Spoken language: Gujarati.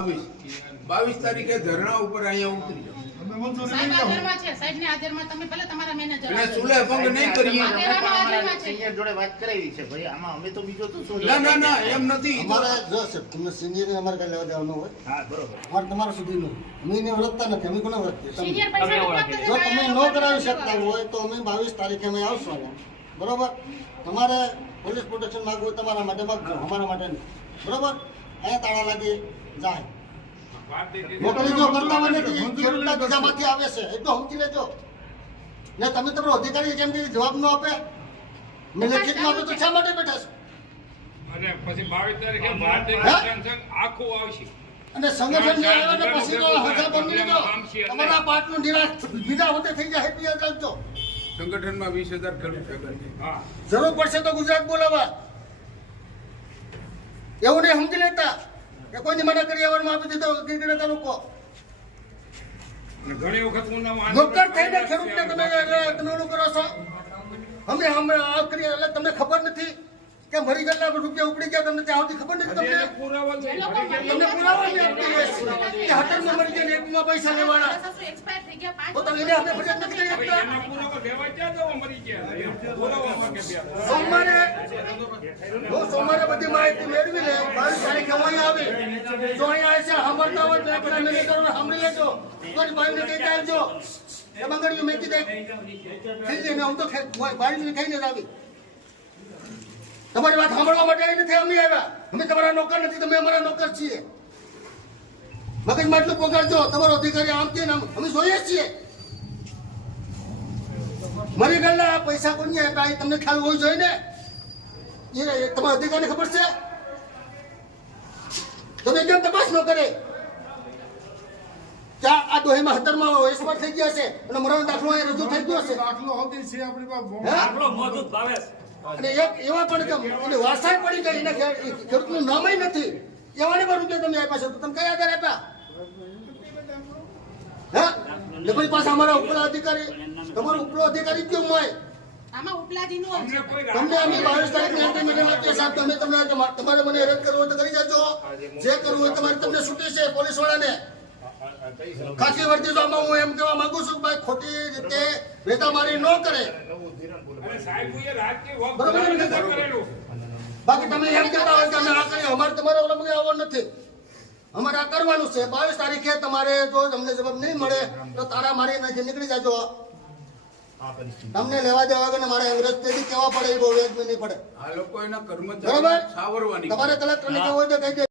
22 તારીખે ધરણા ઉપર અહીંયા ઉતરી જોડે વાત કરાવી છે ભાઈ, આમાં અમે તો બીજો તો શું ના એમ નથી. અમારે જો સાહેબ તમને સિનિયર અમારે કઈ લેવા દેવાનું હોય. હા બરોબર, અમારે તમારા સુધીનું અમે એને ઓળખતા નથી, અમે કોને ઓળખીએ? જો તમે ન કરાવી શકતા હોય તો અમે 22 તારીખે અમે આવશું અહીંયા, બરોબર? તમારે પોલીસ પ્રોટેક્શન માંગવું હોય તમારા માટે માંગજો, અમારા માટે નહીં, બરોબર? અહીંયા તાળા લાગી જાય નોકરી જો કરતા હોય ને ખેડૂતના ગજામાંથી આવે છે એટલું સમજી લેજો ને. તમે તમારો અધિકારી કેમ કે જવાબ ન આપે, મેં લેખિત ન આપે તો શા માટે બેઠા છો? અને પછી 22 તારીખે ભારતીય સંઘ આખું આવશે અને સંગઠન જે આવ્યો ને પછી તો હજા બની લેજો. તમારા પાટનું નિરાશ વિના હોતે થઈ જાય હેપી કરજો. સંગઠનમાં 20,000 ખેડૂત ભેગા છે. હા જરૂર પડશે તો ગુજરાત બોલાવા, એવું નહીં સમજી લેતા કે કોઈની મદદ કરી આવવામાં આપી દીધો ગીરગઢ તાલુકો. અને ઘણી વખત હું નોકર થઈને ખેડૂતને તમે ઓલું કરો છો. અમે આ કરીએ એટલે તમને ખબર નથી કે મરી ગયેલા રૂપિયા ઉપડી ગયા, તમને ત્યાં સુધી ખબર નથી. તમને પુરાવા નહીં આપતી કે હતરમાં મરી ગયા ને એકમાં પૈસા લેવાના તો તમે એને આપણે ફરિયાદ નથી કરી શકતા. સોમવારે બધી માહિતી મેળવી લે, 22 તારીખે અહીંયા આવી. જો અહીંયા આવશે સાંભળતા હોય તો પેલા મેનેજરો સાંભળી લેજો, કોઈ બાઈને કહી આવજો એ બંગડીઓ મેકી દે થઈ જાય ને. હું તો બાઈને થઈને જ આવી. તમારી વાત સાંભળવા માટે નથી અમે આવ્યા. અમે તમારા નોકર નથી, તમે અમારા નોકર છીએ. મગજમાં એટલું પગારજો, તમારો અધિકારી આમ કે આમ અમે જોઈએ છીએ. મરી ગયેલા પૈસા કોને આપ્યા તમને ખ્યાલ હોવો જોઈએ ને. એ તમારા અધિકારીને ખબર છે? તમે કેમ તપાસ ન કરે? આ દોહીમાં 17માં એક્સપર્ટ થઈ ગયા છે અને મરણ દાખલો અહીં રજૂ થઈ ગયો છે. અને એક એવા પણ કે વારસાઈ પડી ગઈ એને ખેડૂતનું નામય નથી એવાને પણ રૂપિયા તમે આપ્યા છે તો તમે કઈ આધાર આપ્યા? હા ને કોઈ પાસે અમારા ઉપલા અધિકારી, તમારો ઉપલો અધિકારી કેમ હોય? તમને અમે 22 તારીખની અંતિમ મિટિંગ આપીએ સાહેબ. તમે તમારે મને રદ કરવો તો કરી જાજો, જે કરવું હોય તમારે તમને છૂટી છે પોલીસ વાળાને. ખાસી વર્તી તો આમાં હું એમ કહેવા માંગુ છું કે ભાઈ ખોટી રીતે વેતામારી ન કરે. બાકી તમે એમ કહેતા હોય કે અમે આ કરીએ, અમારે તમારે ઓલા આવવાનું નથી, અમારે આ કરવાનું છે. 22 તારીખે તમારે જો તમને જવાબ નહીં મળે તો તારા મારી અહીંથી નીકળી જાજો. તમને લેવા દેવા વગર મારે અંગ્રેજ તેથી કેવા પડે એ બહુ વ્યાજબી નહીં પડે. આ લોકો એના કર્મચારી બરોબર? સાવરવાની તમારે કલેક્ટરને કહેવું હોય તો કહી દે.